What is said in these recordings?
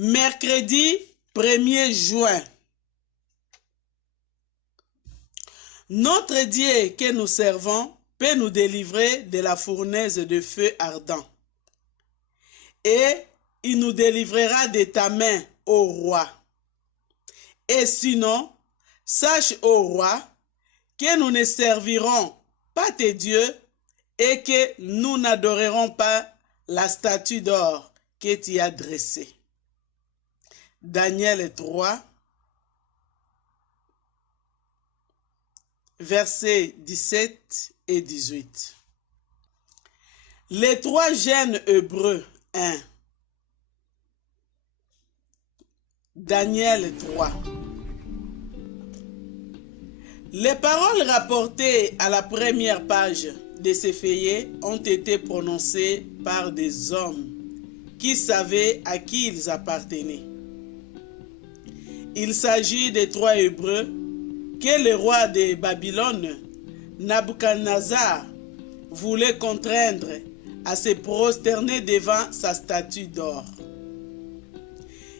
Mercredi 1er juin. Notre Dieu que nous servons peut nous délivrer de la fournaise de feu ardent. Et il nous délivrera de ta main, ô roi. Et sinon, sache, ô roi, que nous ne servirons pas tes dieux et que nous n'adorerons pas la statue d'or que tu as dressée. Daniel 3, versets 17 et 18. Les trois jeunes hébreux 1. Daniel 3. Les paroles rapportées à la première page de ces feuillets ont été prononcées par des hommes qui savaient à qui ils appartenaient. Il s'agit des trois Hébreux que le roi de Babylone, Nabuchodonosor, voulait contraindre à se prosterner devant sa statue d'or.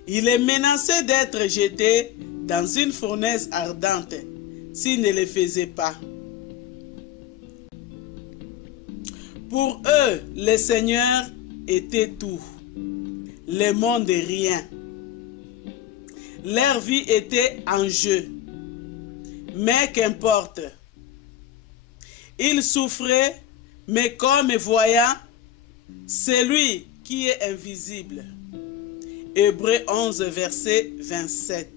Il est menacé d'être jeté dans une fournaise ardente s'il ne le faisait pas. Pour eux, le Seigneur était tout, le monde est rien. Leur vie était en jeu. Mais qu'importe. Ils souffraient, mais comme voyant celui qui est invisible. Hébreux 11, verset 27.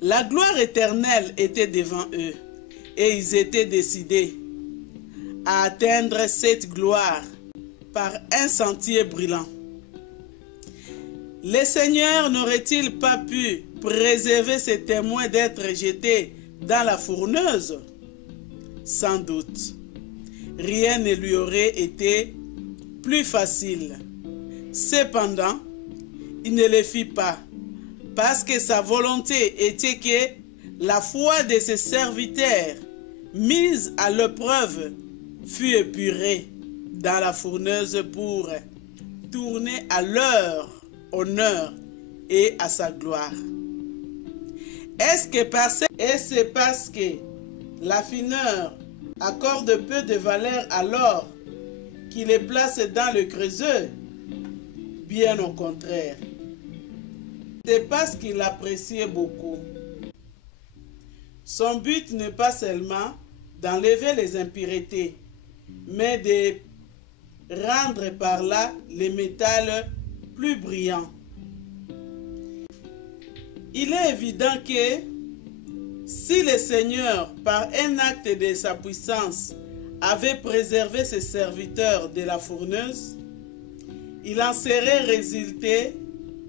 La gloire éternelle était devant eux, et ils étaient décidés à atteindre cette gloire par un sentier brûlant. Le Seigneur n'aurait-il pas pu préserver ses témoins d'être jetés dans la fourneuse? Sans doute. Rien ne lui aurait été plus facile. Cependant, il ne le fit pas, parce que sa volonté était que la foi de ses serviteurs, mise à l'épreuve, fût épurée dans la fourneuse pour tourner à leur honneur et à sa gloire. Est-ce parce que la fineur accorde peu de valeur à l'or qu'il les place dans le creuset? Bien au contraire. C'est parce qu'il l'appréciait beaucoup. Son but n'est pas seulement d'enlever les impuretés, mais de rendre par là les métals plus brillants. Il est évident que si le Seigneur, par un acte de sa puissance, avait préservé ses serviteurs de la fourneuse, il en serait résulté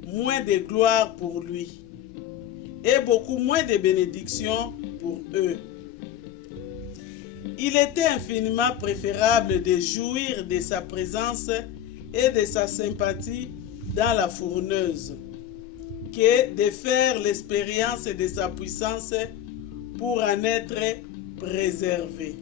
moins de gloire pour lui et beaucoup moins de bénédictions pour eux. Il était infiniment préférable de jouir de sa présence et de sa sympathie dans la fourneuse que de faire l'expérience de sa puissance pour en être préservé.